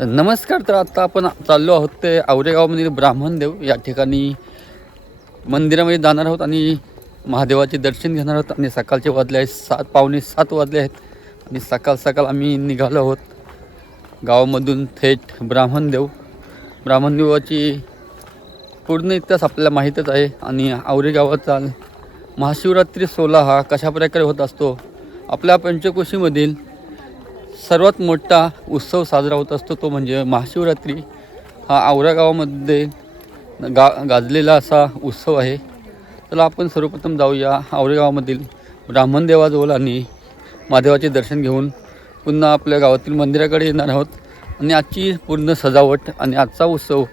नमस्कार. तर आता आपण चाललो आहोत ते औरेगावमधील ब्राह्मणदेव या ठिकाणी मंदिरामध्ये जाणार आहोत आणि महादेवाचे दर्शन घेणार आहोत. आणि सकाळचे वाजले आहेत 7:15 वाजले आहेत आणि सकाळ सकाळ आम्ही निघालो आहोत गावामधून थेट ब्राह्मणदेवाची पूर्ण इतिहास आपल्याला माहीतच आहे. आणि औरेगावाचा महाशिवरात्री सोहळा हा कशाप्रकारे होत असतो, आपल्या पंचकोशीमधील सर्वात मोठा उत्सव साजरा होत असतो तो म्हणजे महाशिवरात्री. हा औरेगावामध्ये गाजलेला असा उत्सव आहे. चला आपण सर्वप्रथम जाऊया औरेगावामधील ब्राह्मणदेवाजवळ आणि महादेवाचे दर्शन घेऊन पुन्हा आपल्या गावातील मंदिराकडे येणार आहोत. आणि आजची पूर्ण सजावट आणि आजचा उत्सव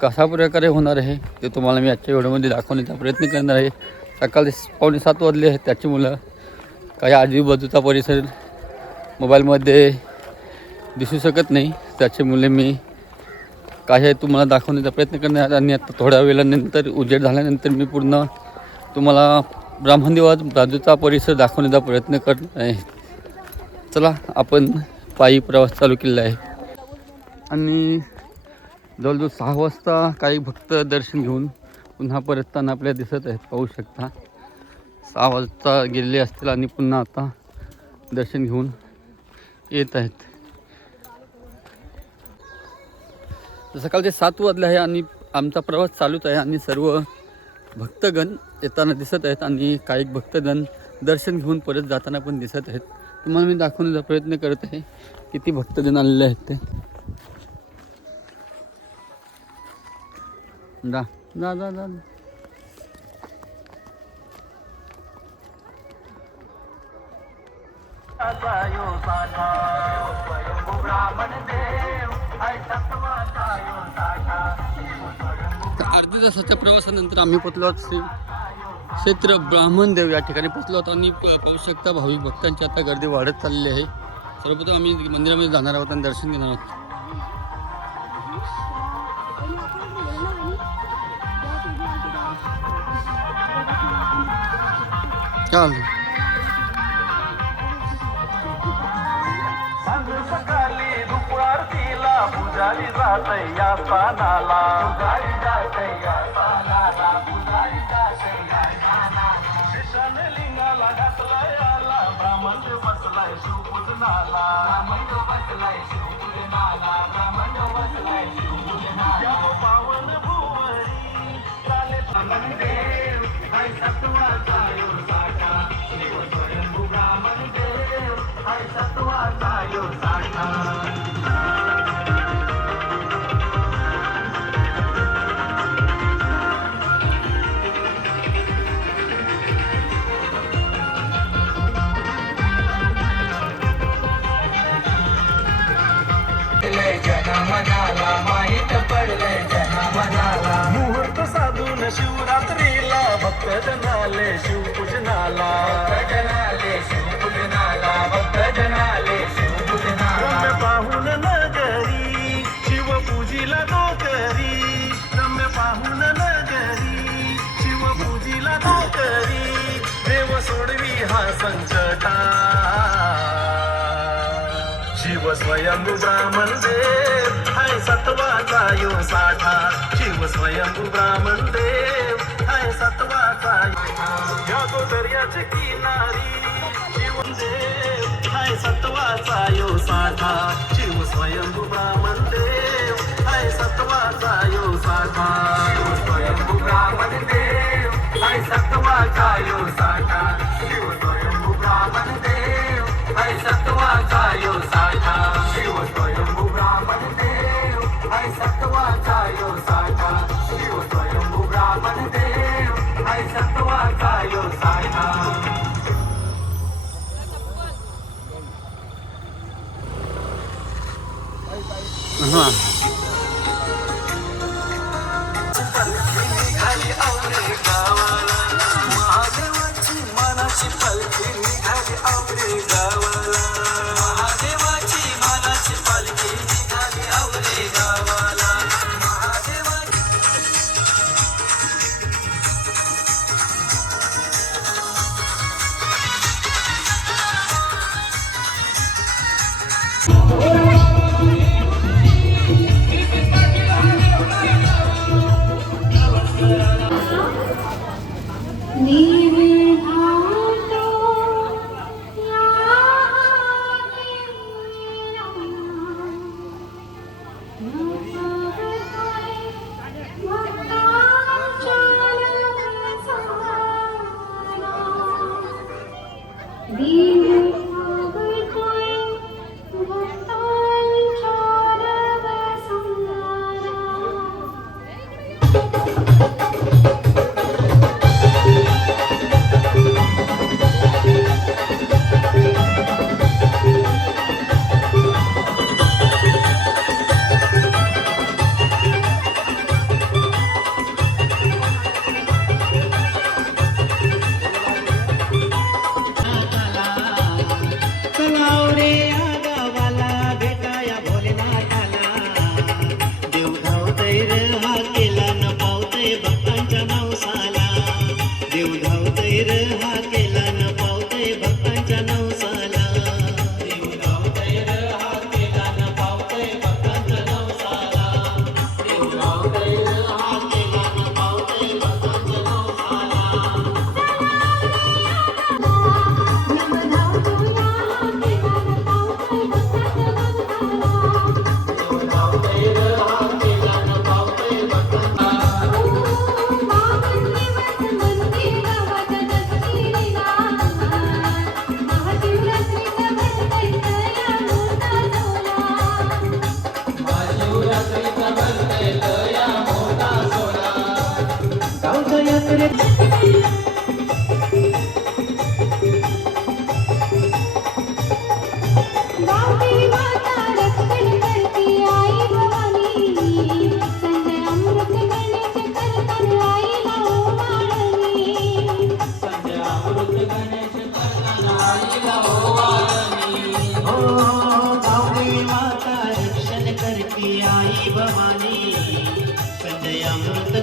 कशा प्रकारे होणार आहे ते तुम्हाला मी आजच्या व्हिडिओमध्ये दाखवण्याचा प्रयत्न करणार आहे. सकाळी 6:45 वाजले आहेत. त्याची मुलं काही आजूबाजूचा परिसर मोबाईलमध्ये दिसू शकत नाही, त्याचे मुले मी काय आहे तुम्हाला दाखवण्याचा प्रयत्न करणार. आणि आता थोड्या वेळानंतर उजेड झाल्यानंतर मी पूर्ण तुम्हाला ब्राह्मणदेवा बाजूचा परिसर दाखवण्याचा प्रयत्न करणार आहे. चला आपण पायी प्रवास चालू केलेला आहे. आणि जवळजवळ 6 वाजता काही भक्त दर्शन घेऊन पुन्हा परतताना आपल्याला दिसत आहेत, पाहू शकता. 6 वाजता गेलेले असतील आणि पुन्हा आता दर्शन घेऊन येत आहेत. सकाळचे 7 वाजले आहे आणि आमचा प्रवास चालूच आहे. आणि सर्व भक्तगण येताना दिसत आहेत आणि काही भक्तगण दर्शन घेऊन परत जाताना पण दिसत आहेत. तुम्हाला मी दाखवण्याचा प्रयत्न करत आहे किती भक्तगण आलेले आहेत ते. जा जा जा जा अर्ध्या तासाच्या प्रवासानंतर आम्ही पोचलो आहोत श्री क्षेत्र ब्राह्मणदेव या ठिकाणी पोचलो आहोत. आणि पाहू शकता भाविक भक्तांची आता गर्दी वाढत चाललेली आहे. सर्वप्रथम आम्ही मंदिरामध्ये जाणार आहोत आणि दर्शन घेणार आहोत. चाल पुजारी जातय या स्थानाला, पुजारी जातय या स्थानाला, पुजारी जातय या स्थानाला. शिशाने लिंगाला घातलाय आला, ब्राह्मण बसलाय शिवपूजनाला, ब्राह्मण बसलाय शिवपूजनाला, ब्राह्मण बसलाय शिवपूजनाला. या पावन भुवरी चाले ब्राह्मणदेव, हाय सत्वाचा यो साठा, शिव स्वयंभू ब्राह्मणदेव, हाय सत्वाचा यो साठा. मनाला माहित पडलंय जना मनाला. मुहूर्त साधून शिवरात्रीला भक्त जनाले शिवपूजनाला, भक्त जनाले शिवपूजनाला, भक्त जनाले शिवपूजनाला. रम्य पाहून नगरी शिवपूजीला डोकरी, रम्य पाहून नगरी शिवपूजीला डोकरी. देव सोडवी हा संकटा, शिव स्वयंभू ब्राह्मणदेव, हाय सत्वाचा यो साठा, शिव स्वयंभू ब्राह्मणदेव, हाय सत्वाचा या गोदर्याची किनारी, शिवदेव हाय सत्वाचा यो साठा, शिव स्वयंभू ब्राह्मणदेव, हाय सत्वाचा यो साठा, शिव स्वयंभू ब्राह्मणदेव, हाय सत्वाचा यो साठा, शिव स्वयंभू ब्राह्मणदेव, हाय सत्वाचा यो साठा, शिव स्वयंभू ब्राह्मणदेव, हाय सत्वाचा यो साठा, शिव स्वयंभू ब्राह्मणदेव, हाय सत्वाचा यो साठा. हां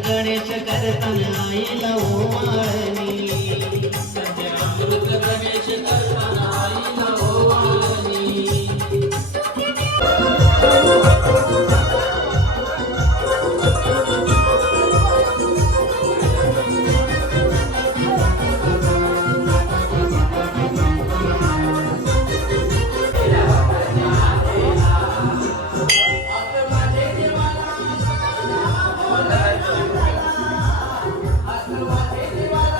गणेश करताना आईला ओवाळणी संजय अमृत गणेश करताना आईला ओवाळणी Thank you.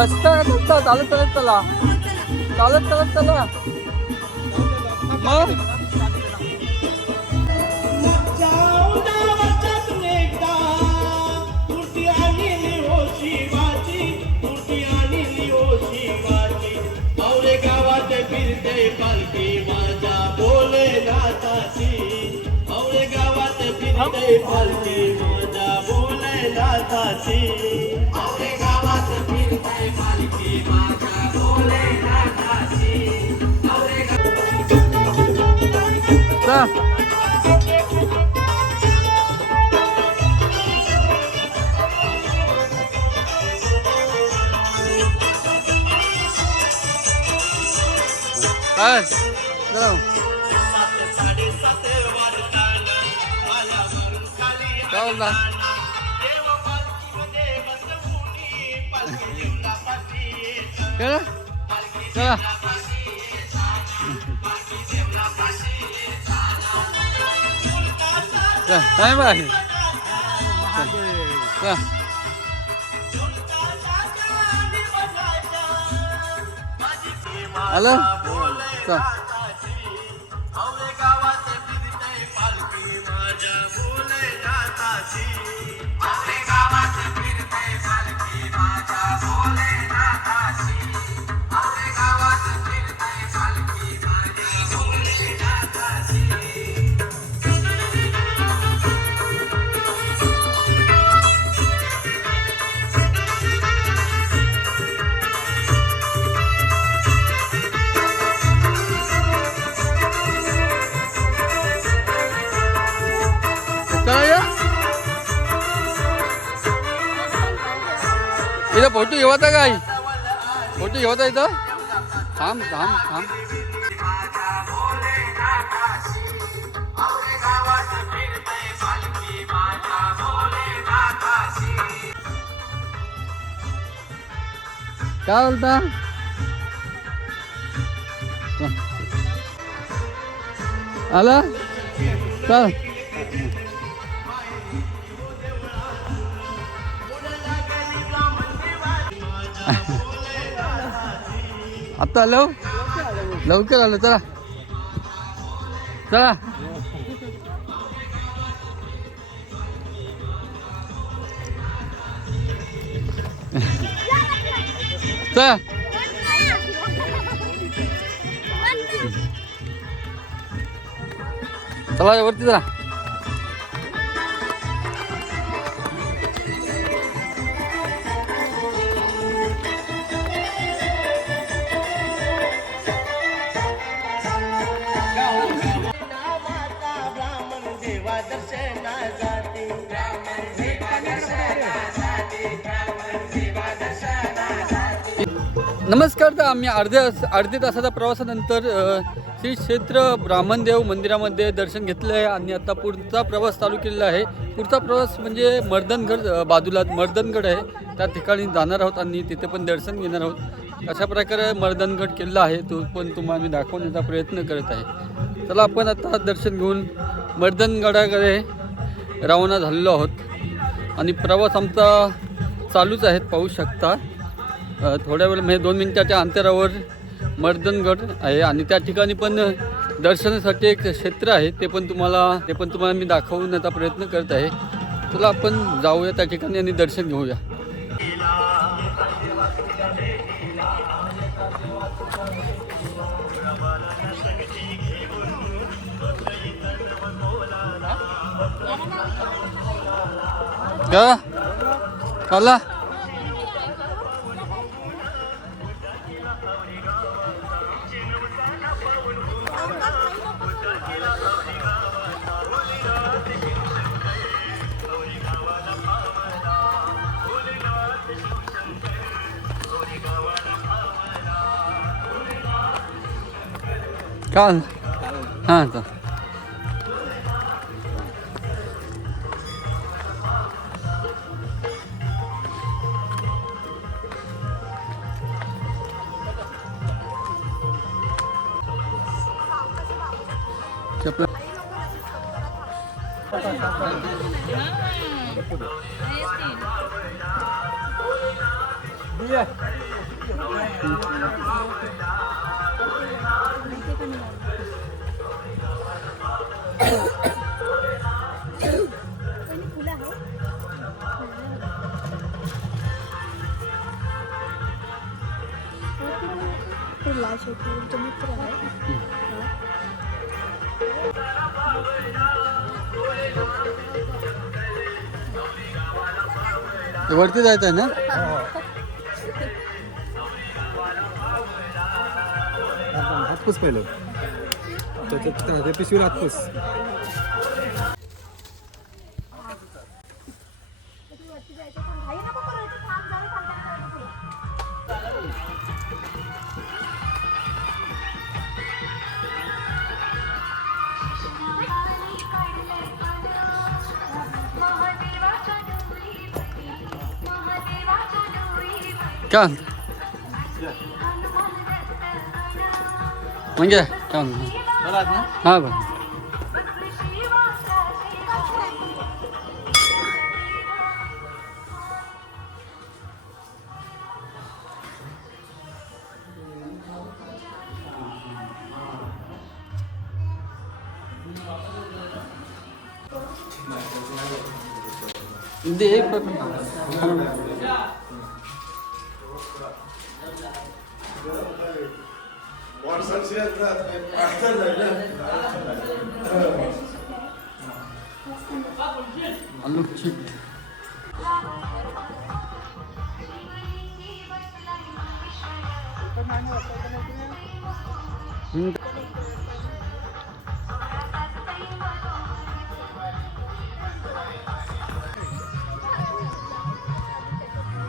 बसता बसता चालत चालत चला, चालत चालत चला मग. फिरते पालखी माझ्या भोलेनाथाची, औरे गावात फिरते पालखी माझ्या भोलेनाथाची, औरे गावात फिरते पालखी माझ्या भोलेनाथाची, औरे काय चला काय बोलता. चला चला काय बाय आलं चल. इथं फोटो घेवायचा काय, फोटो घेवायचा इथं. थांब थांब थांब. काय बोलता. आला चल. आता आलो, लवकर आलो. चला चला चला. चला वरती चला. नमस्कार. तर आम्ही अर्ध्या तासाच्या प्रवासानंतर श्री क्षेत्र ब्राह्मणदेव मंदिरामध्ये दर्शन घेतलं आहे आणि आता पुढचा प्रवास चालू केलेला आहे. पुढचा प्रवास म्हणजे मर्दनगड, बाजूला मर्दनगड आहे, त्या ठिकाणी जाणार आहोत आणि तिथे पण दर्शन घेणार आहोत. अशा प्रकारे मर्दनगड किल्ला आहे, तो पण तुम्हाला मी दाखवण्याचा प्रयत्न करत आहे. चला आपण आता दर्शन घेऊन मर्दनगडाकडे रवाना झालेलो आहोत आणि प्रवास आमचा चालूच आहे. पाहू शकता थोड्या वेळ म्हणजे 2 मिनिटाच्या अंतरावर मर्दनगड आहे आणि त्या ठिकाणी पण दर्शनासाठी एक क्षेत्र आहे, ते पण तुम्हाला मी दाखवण्याचा प्रयत्न करत आहे. चला आपण जाऊया त्या ठिकाणी आणि दर्शन घेऊया. का चला Kan? Tuh. Siapa? वरती जायचं आहे ना? हातपूस पहिलं त्याच्या पिशवीवर हातपूस. काय म्हणजे काय हा बरं. दे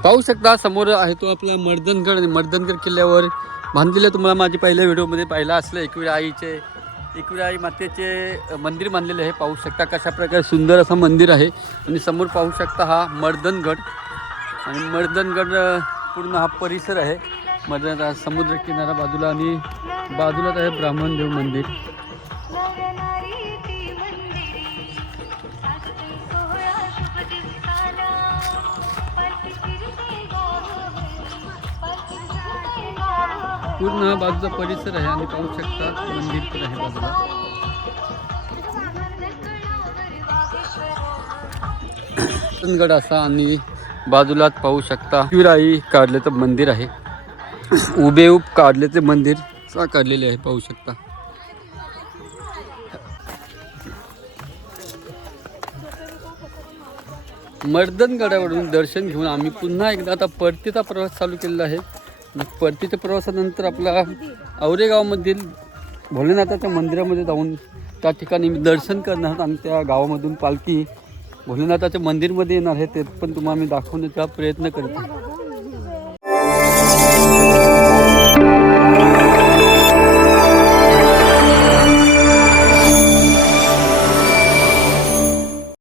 पाहू शकता समोर आहे तो आपला मर्दनगड. आणि मर्दनगड किल्ल्यावर बांधलेलं तुम्हाला माझी पहिल्या व्हिडिओमध्ये पाहिला असलं एकविरा आई मातेचे मंदिर बांधलेले आहे. पाहू शकता कशा प्रकारे सुंदर असं मंदिर आहे. आणि समोर पाहू शकता हा मर्दनगड. आणि मर्दनगड पूर्ण हा परिसर आहे. मर्दन समुद्र किनारा बाजूला आणि बाजूलाच आहे ब्राह्मणदेव मंदिर. पूर्ण हा बाजूचा परिसर आहे. आणि पाहू शकता मंदिर पण आहे बाजूला. मर्दनगड असा आणि बाजूलाच पाहू शकता शिवराई काढल्याचं मंदिर आहे. उभेऊब काढल्याचे मंदिर काढलेले आहे. पाहू शकता मर्दनगडावरून दर्शन घेऊन आम्ही पुन्हा एकदा आता परतीचा प्रवास चालू केलेला आहे. परतीच्या प्रवासानंतर आपला औरेगावमधील भोलेनाथाच्या मंदिरामध्ये जाऊन त्या ठिकाणी दर्शन करणार आणि त्या गावामधून पालखी भोलेनाथाच्या मंदिरमध्ये येणार आहे. ते पण तुम्हाला मी दाखवण्याचा प्रयत्न करतो.